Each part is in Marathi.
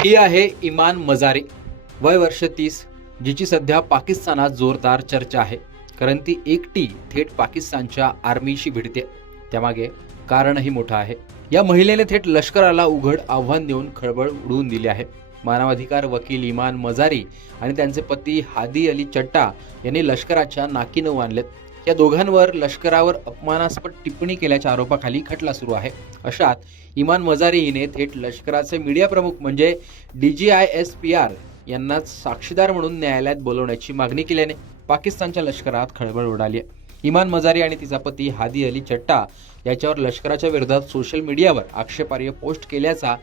ही आहे इमान मजारी, वय वर्ष 30, जिची सध्या पाकिस्तानात जोरदार चर्चा आहे, कारण ती एकटी थेट पाकिस्तानच्या आर्मीशी भिडते. त्यामागे कारणही मोठं आहे. या महिलेने थेट लष्कराला उघड आव्हान देऊन खळबळ उडवून दिली आहे. मानवाधिकार वकील इमान मजारी आणि त्यांचे पती हादी अली चट्टा यांनी लष्कराच्या नाकीनऊ आणलेत. या दोघांवर लष्करावर अपमानास्पद टिप्पणी केल्याच्या आरोपाखाली खटला सुरू आहे. अशात इमान मजारी हिने थेट लष्कराचे मीडिया प्रमुख म्हणजे DGISPR यांना साक्षीदार म्हणून न्यायालयात बोलवण्याची मागणी केल्याने पाकिस्तानच्या लष्करात खळबळ उडाली आहे. इमान मजारी आणि तिचा पती हादी अली चट्टा याच्यावर लष्कराच्या विरोधात सोशल मीडियावर आक्षेपार्ह पोस्ट केल्याचा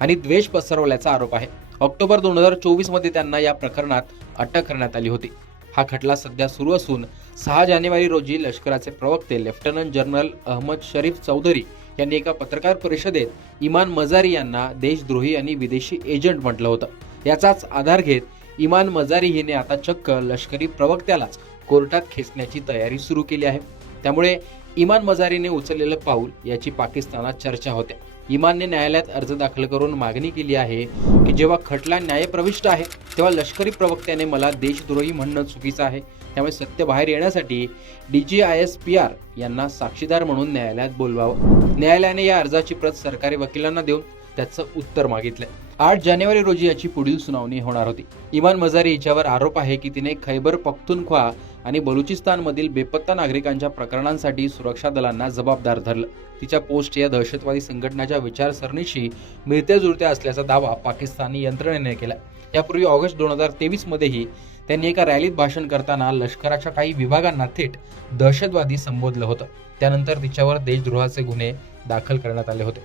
आणि द्वेष पसरवल्याचा आरोप आहे. ऑक्टोबर 2024 मध्ये त्यांना या प्रकरणात अटक करण्यात आली होती. हा खटला सध्या सुरू असून 6 जानेवारी रोजी लष्कराचे प्रवक्ते लेफ्टनंट जनरल अहमद शरीफ चौधरी यांनी एका पत्रकार परिषदेत इमान मजारी यांना देशद्रोही आणि विदेशी एजंट म्हटलं होतं. याचाच आधार घेत इमान मजारी हिने आता चक्क लष्करी प्रवक्त्यालाच कोर्टात खेचण्याची तयारी सुरू केली आहे. त्यामुळे इमान मजारीने उचललेलं पाऊल याची पाकिस्तानात चर्चा होते. इमानने न्यायालयात अर्ज दाखल करून मागणी केली आहे की जेव्हा खटला न्यायप्रविष्ट आहे तेव्हा लष्करी प्रवक्त्याने मला देशद्रोही म्हणणं चुकीचं आहे. त्यामुळे सत्य बाहेर येण्यासाठी DGISPR यांना साक्षीदार म्हणून न्यायालयात बोलवावं. न्यायालयाने या अर्जाची प्रत सरकारी वकिलांना देऊन त्याचं उत्तर मागितलंय. 8 जानेवारी रोजी याची पुढील सुनावणी होणार होती. इमान मजारी हिच्यावर आरोप आहे की तिने खैबर पख्तूनख्वा आणि बलुचिस्तानमधील बेपत्ता नागरिकांच्या प्रकरणांसाठी सुरक्षा दलांना जबाबदार धरलं. तिच्या पोस्ट या दहशतवादी संघटनाच्या विचारसरणीशी मिळत्या जुळत्या असल्याचा दावा पाकिस्तानी यंत्रणेने केला. यापूर्वी ऑगस्ट 2023 मध्येही त्यांनी एका रॅलीत भाषण करताना लष्कराच्या काही विभागांना थेट दहशतवादी संबोधलं होतं. त्यानंतर तिच्यावर देशद्रोहाचे गुन्हे दाखल करण्यात आले होते.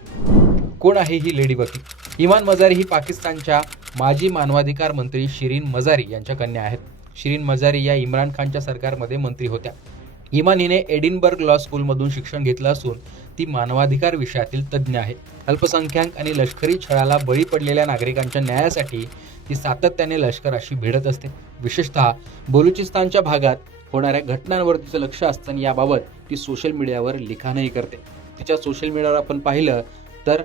कोण आहे ही लेडी वकील? इमान मजारी ही पाकिस्तानच्या माजी मानवाधिकार मंत्री शिरीन मजारी यांच्या कन्या आहेत. शिरीन मजारी या इम्रान खानच्या सरकारमध्ये मंत्री होत्या. इमान हिने एडिनबर्ग लॉ स्कूलमधून शिक्षण घेतलं असून ती मानवाधिकार विषयातील तज्ज्ञ आहे. अल्पसंख्याक आणि लष्करी छळाला बळी पडलेल्या नागरिकांच्या न्यायासाठी ती सातत्याने लष्कराशी भिडत असते. विशेषतः बलुचिस्तानच्या भागात होणाऱ्या घटनांवर तिचं लक्ष असताना याबाबत ती सोशल मीडियावर लिखाणही करते. तिच्या सोशल मीडियावर आपण पाहिलं तर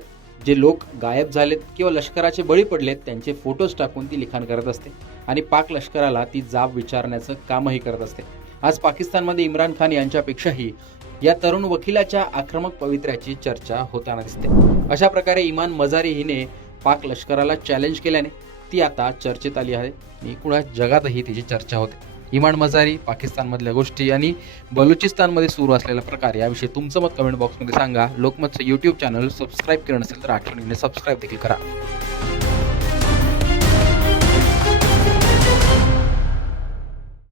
जे लोक गायब झालेत किंवा लष्कराचे बळी पडलेत त्यांचे फोटोज टाकून ती लिखाण करत असते आणि पाक लष्कराला ती जाब विचारण्याचं कामही करत असते. आज पाकिस्तानमध्ये इम्रान खान यांच्यापेक्षाही या तरुण वकिलाच्या आक्रमक पवित्र्याची चर्चा होताना दिसते. अशा प्रकारे इमान मजारी हिने पाक लष्कराला चॅलेंज केल्याने ती आता चर्चेत आली आहे आणि पुन्हा जगातही तिची चर्चा होते. इमान मजारी, पाकिस्तानमधल्या गोष्टी आणि बलुचिस्तानमध्ये सुरू असलेला प्रकार याविषयी तुमचं मत कमेंट बॉक्समध्ये सांगा. लोकमतचं YouTube चॅनल सबस्क्राईब केलं नसेल तर आठवणीने सबस्क्राईब देखील करा.